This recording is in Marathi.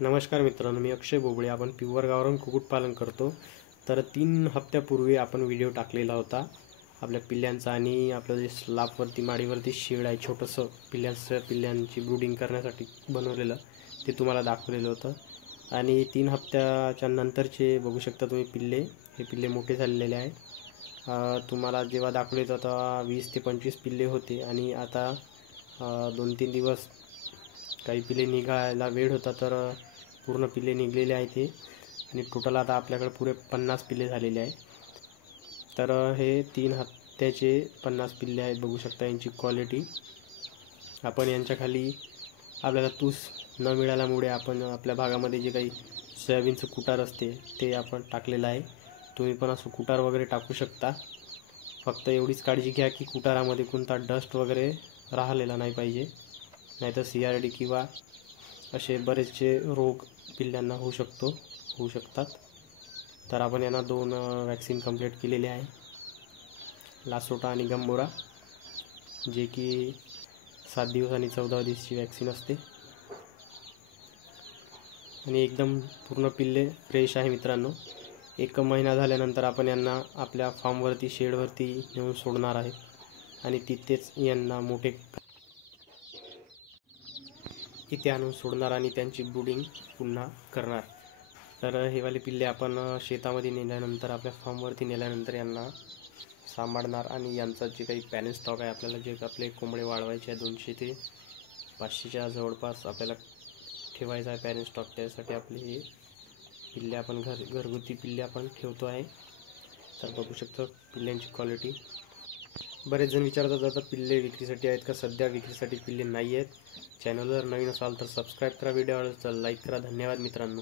नमस्कार मित्रांनो, मी अक्षय बोबळे. आपण प्युअर गावरान कुक्कुटपालन करतो. तर 3 हप्त्यापूर्वी आपण व्हिडिओ टाकलेला होता आपल्या पिल्ल्यांचा आणि आपलं जे स्लॅबवरती माडीवरती शेड आहे छोटंसं पिल्ल्यांची ब्रूडिंग करण्यासाठी बनवलेलं, ते तुम्हाला दाखवलेलं होतं. आणि 3 हप्त्याच्या नंतरचे बघू शकता तुम्ही पिल्ले. हे पिल्ले मोठे झालेले आहे. तुम्हाला जेव्हा दाखवले तेव्हा 20 ते 25 पिल्ले होते आणि आता 2-3 दिवस काही पिल्ले निघायला वेळ होता तर पूर्ण पिल्ले निघलेले आहे ते. आणि टोटल आता आपल्याकडे पुरे 50 पिल्ले झालेले आहे. तर हे 3 हप्त्याचे 50 पिल्ले आहेत. बघू शकता यांची क्वालिटी. आपण यांच्या खाली आपल्याला तूस न मिळाल्यामुळे आपण आपल्या भागामध्ये जे काही सोयाबीनचं कुटार असते ते आपण टाकलेलं आहे. तुम्ही पण असं कुटार वगैरे टाकू शकता. फक्त एवढीच काळजी घ्या की कुटारामध्ये कोणता डस्ट वगैरे राहिलेला नाही पाहिजे, नाहीतर CRD किंवा असे बरेचसे रोग पिल्ल्यांना होऊ शकतात. तर आपण यांना 2 वॅक्सिन कंप्लीट केलेले आहे, लासोटा आणि गंबोरा, जे की 7 दिवस आणि 14 दिवसाची वॅक्सिन असते. आणि एकदम पूर्ण पिल्ले फ्रेश आहे मित्रांनो. 1 महिना झाल्यानंतर आपण यांना आपल्या फार्मवरती शेडवरती नेऊन सोडणार आहे आणि तिथेच यांना मोठे इथे आणून सोडणार आणि त्यांची ब्रूडिंग पुन्हा करणार. तर हे वाले पिल्ले आपण शेतामध्ये नेल्यानंतर आपल्या फार्मवरती नेल्यानंतर यांना सांभाळणार आणि यांचा जे काही पॅरेंट स्टॉक आहे, आपल्याला जे आपले कोंबडे वाढवायचे आहे 200 ते 500च्या जवळपास आपल्याला ठेवायचा आहे पॅरेंट स्टॉक. त्यासाठी आपले हे पिल्ले आपण घरगुती पिल्ले आपण ठेवतो आहे. तर बघू शकतो पिल्ल्यांची क्वालिटी. बरेच जण विचारतात जातात पिल्ले विक्रीसाठी आहेत का? सध्या विक्रीसाठी पिल्ले नाही आहेत. चॅनलवर नवीन असाल तर सबस्क्राईब करा, व्हिडिओ आवडला तर लाईक करा. धन्यवाद मित्रांनो.